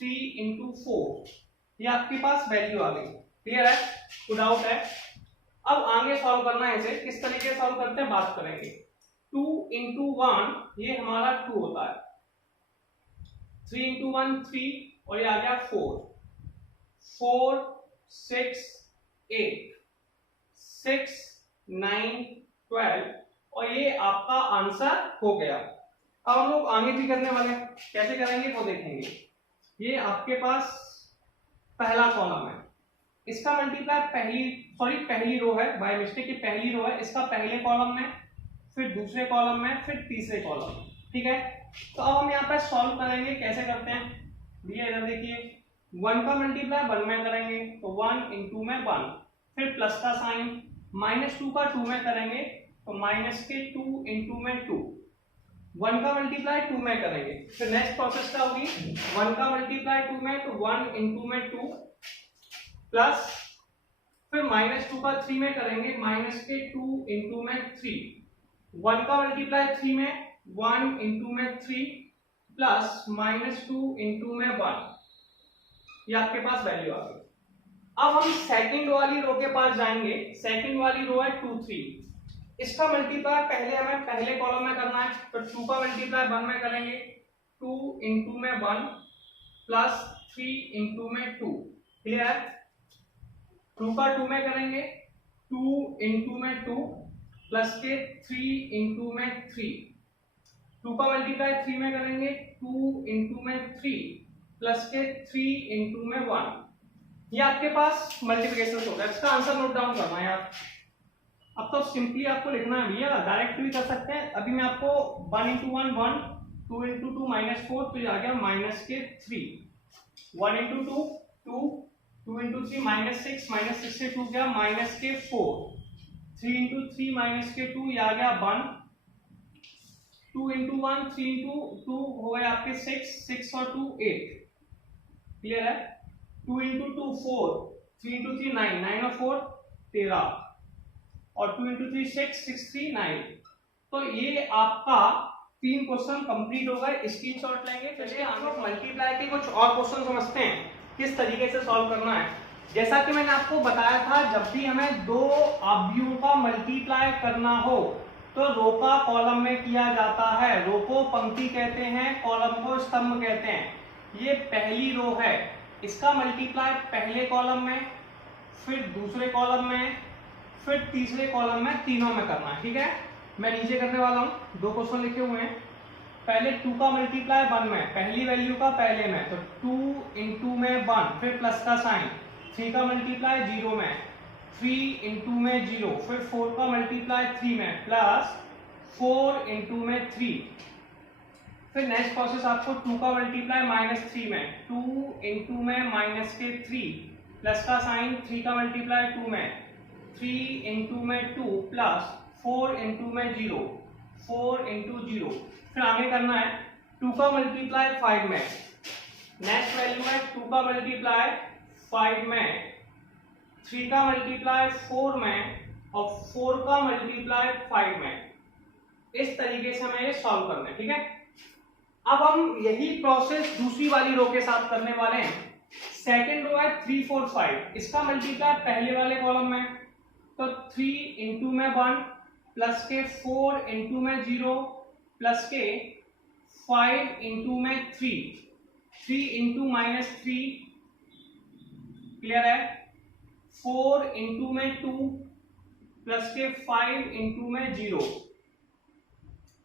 3 into 4, ये आपके पास वैल्यू आ गई। क्लियर है, कोई डाउट है। अब आगे सॉल्व करना है, इसे किस तरीके से सॉल्व करते हैं बात करेंगे। 2 into 1 ये हमारा 2 होता है, 3 into 1 3 और ये आ गया 4, 4 6 8 6 9 12 और ये आपका आंसर हो गया। अब हम लोग आगे भी करने वाले हैं, कैसे करेंगे वो देखेंगे। ये आपके पास पहला कॉलम है, इसका मल्टीप्लाई पहली रो है, बाय मिस्टेक की पहली रो है, इसका पहले कॉलम में, फिर दूसरे कॉलम में, फिर तीसरे कॉलम में, ठीक है। तो अब हम यहाँ पे सॉल्व करेंगे, कैसे करते हैं भैया, इधर देखिए, 1 का मल्टीप्लाई 1 में करेंगे तो 1 into में 1, फिर प्लस का साइन, -2 का 2 में करेंगे तो माइनस के 2 into में 2, 1 का मल्टीप्लाई 2 में करेंगे, फिर नेक्स्ट प्रोसेस क्या होगी, 1 का मल्टीप्लाई 2 में तो 1 into में 2 प्लस, फिर -2 का 3 में करेंगे, -2 इंटू में 3, 1 का मल्टीप्लाई 3 में 1 इंटू में 3 प्लस -2 इंटू में 1, ये आपके पास वैल्यू आ गई। अब हम सेकंड वाली रो के पास जाएंगे। सेकंड वाली रो है 2 3, इसका मल्टीप्लाई पहले हमें पहले कॉलम में करना है, तो 2 का मल्टीप्लाई 1 में करेंगे, 2 इंटू में 1 प्लस 3 इंटू में 2, क्लियर। 2 का 2 में करेंगे, 2 इंटू में 2 प्लस के 3 इंटू में 3, 2 का मल्टीप्लाई 3 में करेंगे, 2 इंटू में 3 प्लस के 3 इंटू में 1, ये आपके पास मल्टीप्लिकेशन होगा। इसका आंसर नोट डाउन करना है आप। अब तो सिंपली आपको लिखना है भैया, डायरेक्ट भी कर सकते हैं। अभी मैं आपको 1 इंटू 1 1, 2 इंटू 2 -4, तो ये आ गया -3, 1 इंटू 2 2, 2 इंटू 3 -6, -6 से 2 गया -4, 3 इंटू 3 -2, ये आ गया 1, 2 इंटू 1 3 इंटू 2 हो गए आपके 6, 6 और 2 8, क्लियर है। 2 इंटू 2 4, 3 इंटू 3 9, 9 और 4 13, और 2 इंटू 3 6, 6 3 9। तो ये आपका 3 क्वेश्चन कंप्लीट हो गए। स्क्रीनशॉट लेंगे। चलिए हम लोग मल्टीप्लाई के कुछ और क्वेश्चन समझते हैं किस तरीके से सॉल्व करना है। जैसा कि मैंने आपको बताया था, जब भी हमें दो अवयवों का मल्टीप्लाई करना हो तो रो का कॉलम में किया जाता है। रो को पंक्ति कहते हैं, कॉलम को स्तंभ कहते हैं। ये पहली रो है, इसका मल्टीप्लाई पहले कॉलम में, फिर दूसरे कॉलम में, फिर तीसरे कॉलम में, तीनों में करना है, ठीक है। मैं नीचे करने वाला हूं, 2 क्वेश्चन लिखे हुए हैं। पहले 2 का मल्टीप्लाई 1 में, पहली वैल्यू का पहले में, तो 2 इंटू में 1, फिर प्लस का साइन, 3 का मल्टीप्लाई 0 में, 3 इंटू में 0, फिर 4 का मल्टीप्लाई 3 में, प्लस 4 इंटू में 3, फिर नेक्स्ट प्रोसेस आपको 2 का मल्टीप्लाई -3 में, 2 इंटू में -3, प्लस का साइन, 3 का मल्टीप्लाई 2 में, 3 इंटू में 2 प्लस 4 इंटू में 0, 4 इंटू 0, फिर आगे करना है 2 का मल्टीप्लाई 5 में, नेक्स्ट वैल्यू है 2 का मल्टीप्लाई 5 में, 3 का मल्टीप्लाई 4 में, और 4 का मल्टीप्लाई 5 में। इस तरीके से हमें ये सॉल्व करना है, ठीक है। अब हम यही प्रोसेस दूसरी वाली रो के साथ करने वाले हैं। सेकेंड रो है 3 4 5, इसका मल्टीप्लाई पहले वाले कॉलम में, तो 3 इंटू में 1 प्लस के 4 इंटू में 0 प्लस के 5 इंटू में 3, 3 इंटू -3, क्लियर है। 4 इंटू में 2 प्लस के 5 इंटू में 0,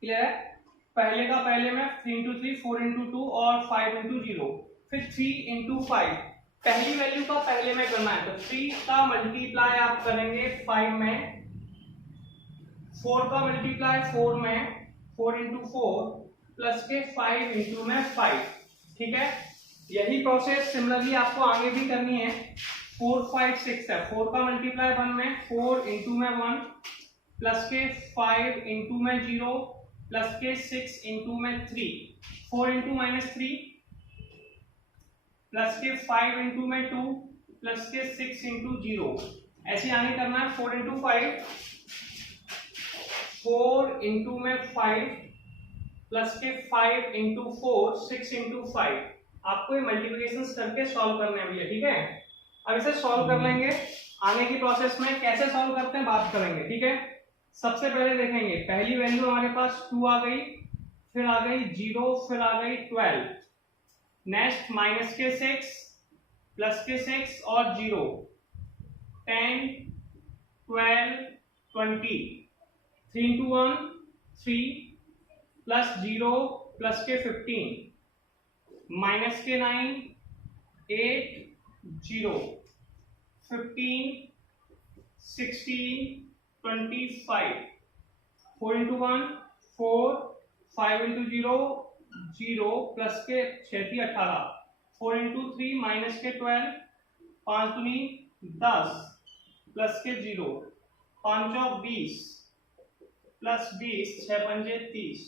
क्लियर है। पहले का पहले में, 3 इंटू 3, 4 इंटू 2 और 5 इंटू 0, फिर 3 इंटू 5, पहली वैल्यू का पहले में करना है, तो 3 का मल्टीप्लाई आप करेंगे 5 में, 4 का मल्टीप्लाई 4 में, 4 इंटू 4 प्लस के 5 इंटू में 5, ठीक है। यही प्रोसेस सिमिलरली आपको आगे भी करनी है। 4 5 6 है, 4 का मल्टीप्लाई 1 में, 4 इंटू में 1 प्लस के 5 इंटू में 0 प्लस के 6 इंटू में 3, 4 इंटू -3 प्लस के 5 इंटू में 2 प्लस के 6 इंटू 0, ऐसे आगे करना है। 4 इंटू 5, 4 इंटू में 5 प्लस के 5 इंटू 4, 6 इंटू 5। आपको ये मल्टीप्लिकेशन करके सॉल्व करना है भैया, ठीक है। अब इसे सॉल्व कर लेंगे। आगे की प्रोसेस में कैसे सॉल्व करते हैं बात करेंगे, ठीक है। सबसे पहले देखेंगे, पहली वैल्यू हमारे पास 2 आ गई, फिर आ गई 0, फिर आ गई 12, नेक्स्ट माइनस के 6 प्लस के 6 और 0, 10 12 20, 3 इंटू 1 3 प्लस 0 प्लस के 15, माइनस के 9 8 0, 15 16 25, 4 इंटू 1 4, 5 इंटू 0 0 प्लस के 6 18, 4 इंटू 3 माइनस के 12, 5 दूनी 10 प्लस के 0, 5 और 20 प्लस 20, 6 पंजे 30,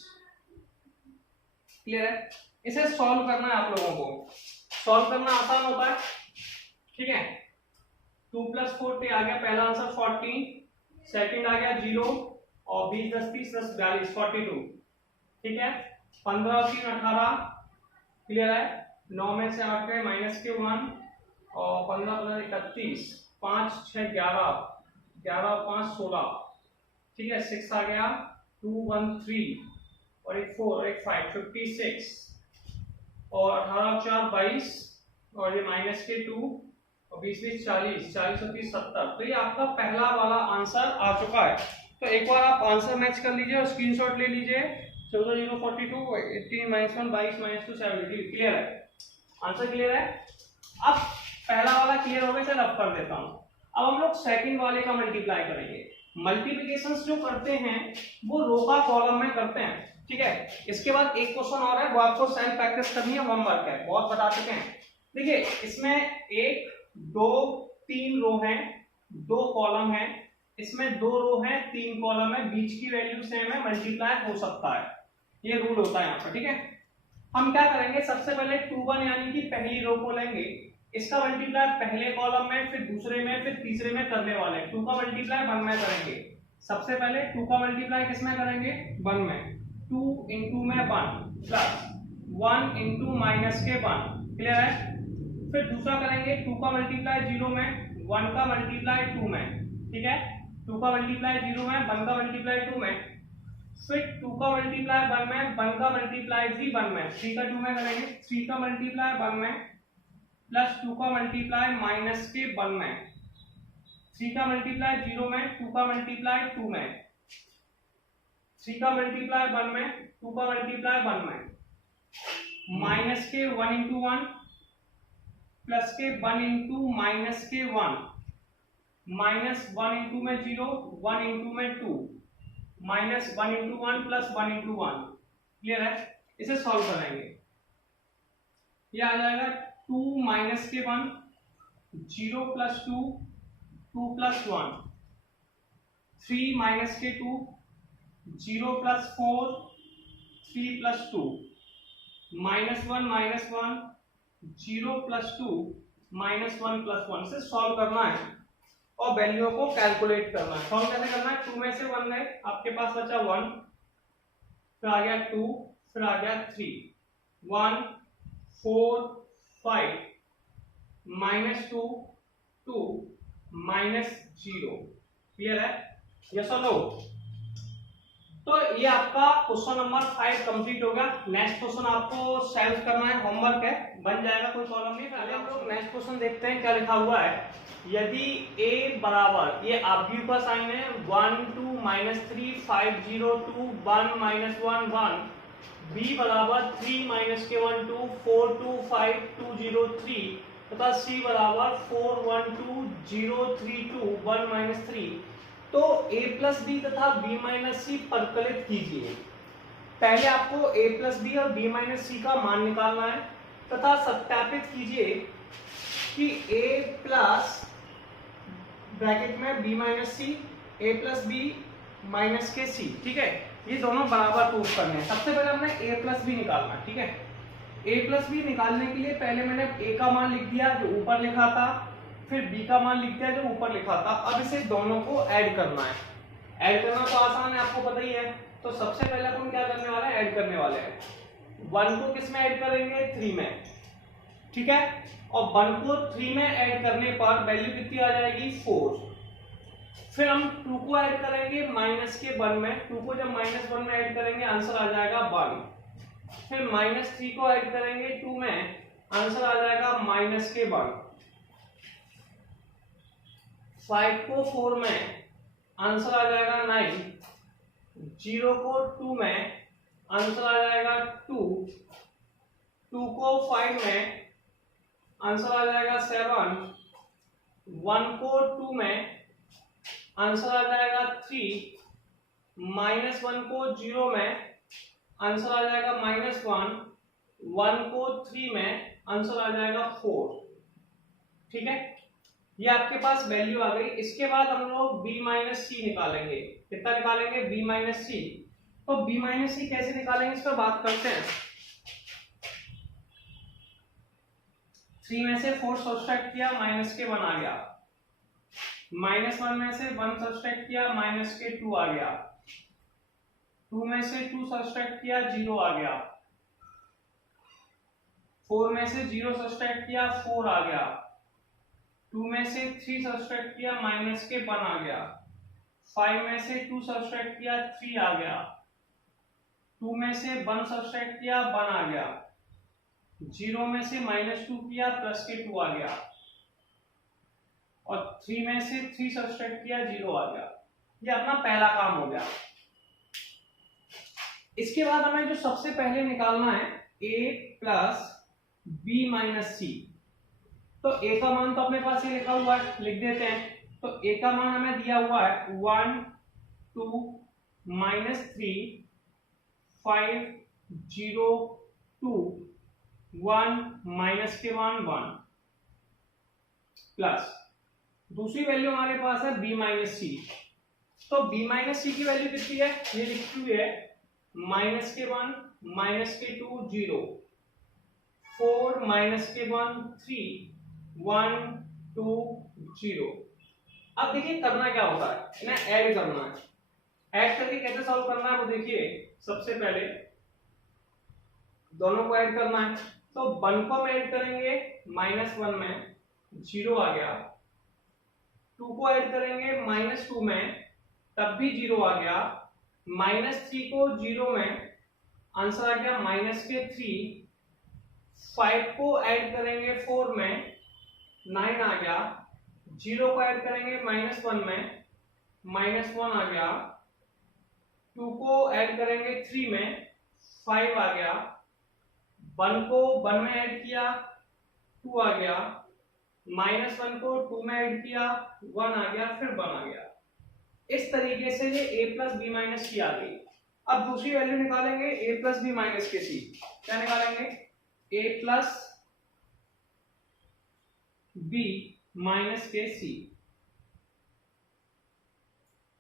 क्लियर है। इसे सॉल्व करना है आप लोगों को। सॉल्व करना आसान होता है, ठीक है। 2 + 4 आ गया पहला आंसर 14, सेकंड आ गया 0 और 20 10 30 10 42 42, ठीक है। 15 और 3 18, क्लियर है। 9 में से 8 गए माइनस के 1 और 15 15 31, 5 6 11, 11 और 5 16, ठीक है। 6 आ गया 2 1 3 और एक 4 और एक 5 56 और 18 और 4 22 और ये माइनस के 2 और 20 20 40 40 और 30 70। तो ये आपका पहला वाला आंसर आ चुका है। तो एक बार आप आंसर मैच कर लीजिए और स्क्रीनशॉट ले लीजिए। 14 0 42 18 -1 22 -2 70, क्लियर है। आंसर क्लियर है। अब पहला वाला क्लियर हो गया, चल अब कर देता हूं। अब हम लोग सेकंड वाले का मल्टीप्लाई करेंगे। मल्टीप्लिकेशंस जो करते हैं वो रो का कॉलम में करते हैं, ठीक है। इसके बाद एक क्वेश्चन और है, वो आपको सेल्फ प्रैक्टिस करनी है, होमवर्क है, बहुत बता चुके हैं। देखिए इसमें 1 2 3 रो हैं, 2 कॉलम हैं, इसमें 2 रो हैं 3 कॉलम है, बीच की वैल्यू सेम है, मल्टीप्लाई हो सकता है, ये रूल होता है यहाँ पर, ठीक है। हम क्या करेंगे, सबसे पहले 2 1 यानी कि पहली रो को लेंगे, इसका मल्टीप्लाई पहले कॉलम में, फिर दूसरे में, फिर तीसरे में करने वाले हैं। 2 का मल्टीप्लाई 1 में करेंगे। सबसे पहले 2 का मल्टीप्लाई किस में करेंगे, 1 में। 2 into में 1 प्लस 1 into माइनस के 1, क्लियर है। फिर दूसरा करेंगे 2 का मल्टीप्लाई 0 में, 1 का मल्टीप्लाई 2 में, ठीक है। 2 का मल्टीप्लाई 0 में, 1 का मल्टीप्लाई 2 में, फिर 2 का मल्टीप्लाई 1 में, 1 का मल्टीप्लाई भी 1 में, 3 का 2 में करेंगे, 3 का मल्टीप्लाई 1 में प्लस 2 का मल्टीप्लाई माइनस के 1 में, 3 का मल्टीप्लाई 0 में, 2 का मल्टीप्लाई 2 में, 3 का मल्टीप्लाई 1 में, 2 का मल्टीप्लाई 1 में, माइनस के 1 into 1 प्लस के 1 into माइनस के 1, माइनस 1 into में 0, 1 into में 2, minus 1 into 1 plus 1 into 1, clear है। इसे सॉल्व करेंगे, ये आ जाएगा 2 माइनस के 1, 0 प्लस 2, 2 प्लस 1, 3 माइनस के 2, 0 प्लस 4, 3 प्लस 2, -1 -1, 0 प्लस 2, -1 प्लस 1 से सॉल्व करना है और वैल्यू को कैलकुलेट करना है। सॉल्व कैसे करना है, 2 में से 1 गए, आपके पास बचा 1, फिर आ गया 2, फिर आ गया 3, 1 4 5 -2 2 -0, क्लियर है, यस और नो। तो ये आपका क्वेश्चन नंबर 5 कंप्लीट होगा। नेक्स्ट क्वेश्चन आपको सॉल्व करना है, होमवर्क है, बन जाएगा, कोई प्रॉब्लम नहीं। पहले हम लोग नेक्स्ट क्वेश्चन देखते हैं क्या लिखा हुआ है। यदि a बराबर, ये आपकी का साइन है, 1 2 -3 5 0 2 1 -1 1, b बराबर 3 के 1 2 4 2 5 2 0 3 तथा c बराबर 4 1 2 0 3 2 1 -3, तो a प्लस बी तथा b माइनस सी परकलित कीजिए। पहले आपको a प्लस बी और b माइनस सी का मान निकालना है तथा सत्यापित कीजिए कि a प्लस ब्रैकेट में b minus c, a plus b minus के c, ठीक है, ये दोनों बराबर प्रूफ करने हैं। सबसे पहले हमने a प्लस बी निकालना है, ठीक है। a प्लस बी निकालने के लिए पहले मैंने a का मान लिख दिया जो ऊपर लिखा था, फिर b का मान लिख दिया जो ऊपर लिखा था। अब इसे दोनों को ऐड करना है। ऐड करना तो आसान है, आपको पता ही है। तो सबसे पहले हम क्या करने वाले हैं, ऐड करने वाले हैं। 1 को किस में ऐड करेंगे, 3 में, ठीक है। और 1 को 3 में ऐड करने पर वैल्यू कितनी आ जाएगी, 4। फिर हम 2 को ऐड करेंगे माइनस के 1 में, 2 को जब -1 में ऐड करेंगे आंसर आ जाएगा 1। फिर -3 को ऐड करेंगे 2 में, आंसर आ जाएगा -1। 5 को 4 में, आंसर आ जाएगा 9। 0 को 2 में, आंसर आ जाएगा 2। 2 को 5 में, आंसर आ जाएगा 7। 1 को 2 में, आंसर आ जाएगा 3। -1 को 0 में, आंसर आ जाएगा -1। 1 को 3 में, आंसर आ जाएगा 4, ठीक है। ये आपके पास वैल्यू आ गई। इसके बाद हम लोग b माइनस सी निकालेंगे। कितना निकालेंगे, b माइनस सी। तो b माइनस सी कैसे निकालेंगे, इस पर बात करते हैं। 3 में से 4 सब्ट्रैक्ट किया, -1 आ गया। -1 में से 1 सब्सट्रैक्ट किया, -2 आ गया। 2 में से 2 सब्सट्रैक्ट किया, 0 आ गया। 4 में से 0 सब्सट्रैक्ट किया, 4 आ गया। 2 में से 3 सब्सट्रैक्ट किया, -1 आ गया। 5 में से 2 सब्सट्रैक्ट किया, 3 आ गया। 2 में से 1 सब्सट्रैक्ट किया, 1 आ गया। 0 में से -2 किया, +2 आ गया। और 3 में से 3 सब्सट्रैक्ट किया, 0 आ गया। ये अपना पहला काम हो गया। इसके बाद हमें जो सबसे पहले निकालना है a प्लस b माइनस सी। तो a का मान तो अपने पास ही लिखा हुआ है, लिख देते हैं। तो a का मान हमें दिया हुआ है 1 2 -3 5 0 2 1 -1 1 प्लस दूसरी वैल्यू हमारे पास है b माइनस सी। तो b माइनस सी की वैल्यू कितनी है, ये लिखी हुई है -1 -2 0 4 -1 3 1 2 0। अब देखिए करना क्या होता है, इन्हें ऐड करना है। ऐड करके कैसे सॉल्व करना है वो देखिए। सबसे पहले दोनों को ऐड करना है। तो 1 को हम ऐड करेंगे -1 में, 0 आ गया। 2 को ऐड करेंगे -2 में, तब भी 0 आ गया। -3 को 0 में, आंसर आ गया -3। 5 को ऐड करेंगे 4 में, 9 आ गया। 0 को ऐड करेंगे -1 में, -1 आ गया। 2 को ऐड करेंगे 3 में, 5 आ गया। 1 को 1 में ऐड किया, 2 आ गया। -1 को 2 में ऐड किया, 1 आ गया, फिर 1 आ गया। इस तरीके से ये a प्लस बी माइनस सी आ गई। अब दूसरी वैल्यू निकालेंगे a प्लस बी माइनस के सी। क्या निकालेंगे, a प्लस बी माइनस के सी।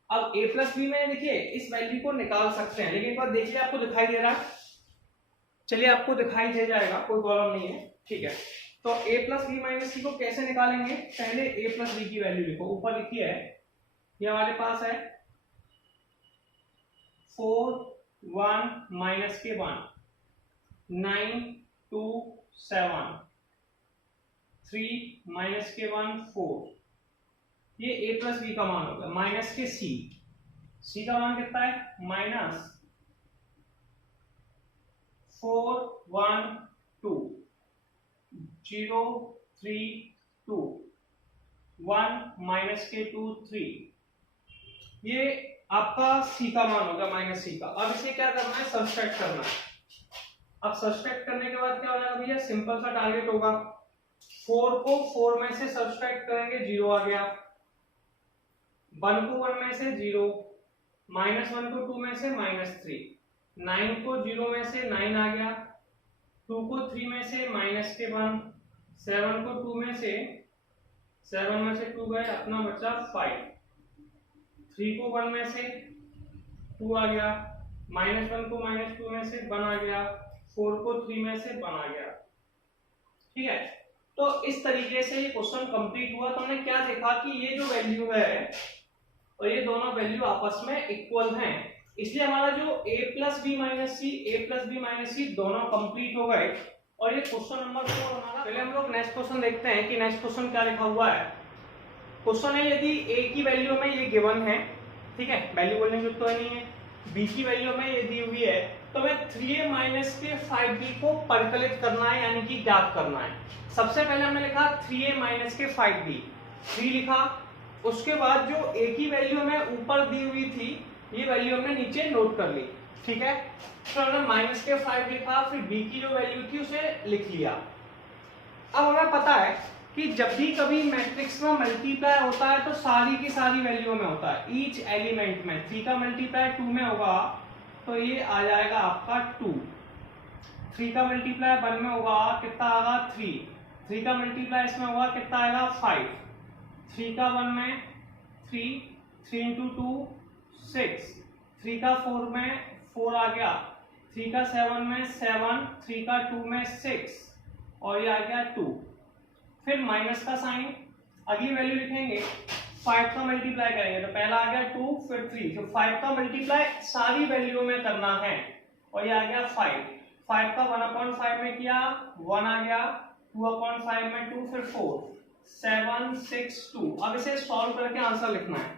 अब a प्लस बी में देखिए इस वैल्यू को निकाल सकते हैं, लेकिन एक बार देखिए आपको दिखाई दे रहा है। चलिए आपको दिखाई दे जाएगा, कोई प्रॉब्लम नहीं है, ठीक है। तो a प्लस बी माइनस सी को कैसे निकालेंगे, पहले a प्लस बी की वैल्यू लिखो। ऊपर लिखी है, ये हमारे पास है 4 1 -1 9 2 7 3 -1 4। ये a प्लस बी का मान होगा। माइनस के सी का मान कितना है, -4 1 2 0 3 2 1 -2 3। ये आपका सी का मान होगा, -सी का। अब इसे क्या करना है, सब्सट्रैक्ट करना है। अब सब्सट्रैक्ट करने के बाद क्या हो जाएगा भैया, सिंपल सा टारगेट होगा। 4 को 4 में से सब्सट्रैक्ट करेंगे, 0 आ गया। 1 को 1 में से 0, -1 को 2 में से -3, 9 को 0 में से 9 आ गया। 2 को 3 में से -1, 7 को 2 में से 2 गए, अपना बचा 5। 3 को 1 में से 2 आ गया। -1 को -2 में से 1 आ गया। 4 को 3 में से 1 आ गया, ठीक है। तो इस तरीके से ये क्वेश्चन कंप्लीट हुआ। तो हमने क्या देखा कि ये जो वैल्यू है और ये दोनों वैल्यू आपस में इक्वल हैं, इसलिए हमारा जो a प्लस बी माइनस सी दोनों कंप्लीट हो गए। और ये क्वेश्चन नंबर 4 हमारा। पहले हम लोग नेक्स्ट क्वेश्चन देखते हैं कि नेक्स्ट क्वेश्चन क्या लिखा हुआ है। क्वेश्चन है, यदि a की वैल्यू में ये गिवन है, ठीक है, वैल्यू बोलने की तो नहीं है। b की वैल्यू में ये दी हुई है, तो हमें 3a माइनस के 5b को परिकलित करना है, यानी कि ज्ञात करना है। सबसे पहले हमने लिखा 3a माइनस के 5b, 3 लिखा। उसके बाद जो a की वैल्यू में ऊपर दी हुई थी, ये वैल्यू हमने नीचे नोट कर ली, ठीक है। तो हमने माइनस के 5 लिखा, फिर b की जो वैल्यू थी उसे लिख लिया। अब हमें पता है कि जब भी कभी मैट्रिक्स में मल्टीप्लाई होता है तो सारी की सारी वैल्यू में होता है। ईच एलिमेंट में 3 का मल्टीप्लाई 2 में होगा, तो ये आ जाएगा आपका 2। 3 का मल्टीप्लाई 1 में होगा, कितना आएगा 3। 3 का मल्टीप्लाई इसमें होगा, कितना आएगा 5। 3 का 1 में 3, 3 इंटू 2 6। 3 का 4 में 4 आ गया। 3 का 7 में 7, 3 का 2 में 6, और ये आ गया 2। फिर माइनस का साइन, अगली वैल्यू लिखेंगे 5 का मल्टीप्लाई करेंगे तो पहला आ गया 2 फिर 3, तो 5 का मल्टीप्लाई सारी वैल्यू में करना है और ये आ गया 5 का 1/5 में किया 1 आ गया, 2/5 में 2 फिर 4 7 6 2। अब इसे सॉल्व करके आंसर लिखना है,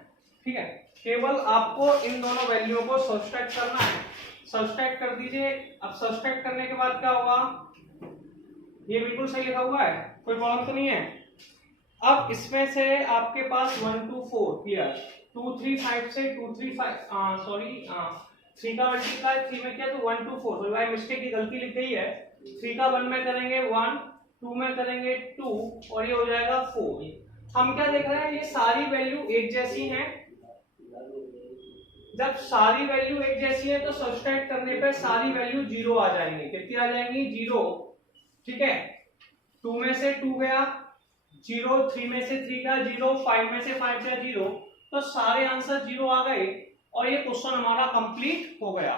ठीक है। केवल आपको इन दोनों वैल्यूओं को सब्सट्रैक्ट करना है, सब्सट्रैक्ट कर दीजिए। अब सब्सट्रैक्ट करने के बाद क्या होगा, ये बिल्कुल सही लिखा हुआ है, कोई प्रॉब्लम तो नहीं है। अब इसमें से आपके पास 1 2 4 क्लियर, 2 3 5 से 2 3 5 सॉरी 3 का मल्टीप्लाई 3 में किया तो 1 2 4, तो भाई मिस्टेक की गलती लिख गई है। 3 का 1 में करेंगे 1, 2 में करेंगे 2 और ये हो जाएगा 4। हम क्या देख रहे हैं, ये सारी वैल्यू एक जैसी हैं। जब सारी वैल्यू एक जैसी है तो सब्सट्रैक्ट करने पे सारी वैल्यू 0 आ जाएंगी। कितनी आ जाएंगी, 0, ठीक है। 2 में से 2 गया 0, 3 में से 3 का 0, 5 में से 5 का 0, तो सारे आंसर 0 आ गए और ये क्वेश्चन हमारा कंप्लीट हो गया।